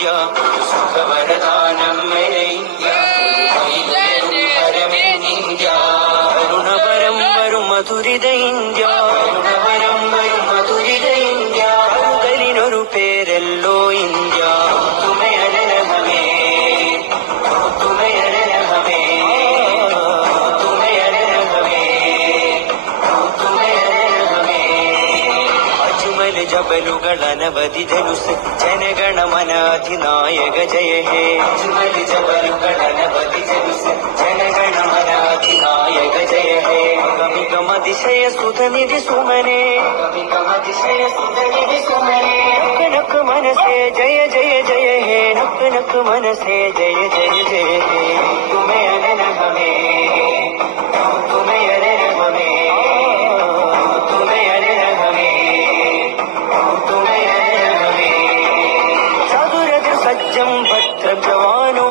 India സുഖവരദാനം മേരെ India India കരുണപരം വരും മധുരിത India കരുണപരം വരും മധുരിത India കരുതലിനൊരു പേരല്ലോ India തുമയനഹമേ തുമയനഹമേ തുമയനഹമേ തുമയനഹമേ Ajmal ജബലുകൾ അനവധി ധനുസ് ജനഗണമന അധിനായക ജയ ഹേ അജ്മൽ ജബലുകൾ അനവധി ധനുസ് ജനഗണമന അധിനായക ജയ ഹേ ഗമികമതിശയ സുധനിധി സുമനെ ഗമികമതിശയ സുധനിധി സുമനെ നക്ക് നക്ക് മനസേ ജയ ജയ ജയ ഹേ നക്ക് നക്ക് മനസേ ജയ ജയ ജയ ഹേ തുമേ അനനഹമേ തുമേ അനനഹമേ തുമേ അനനഹമേ തുമേ അനനഹമേ ചതുരജ സജ്ജം ഭദ്രം ജവാനോ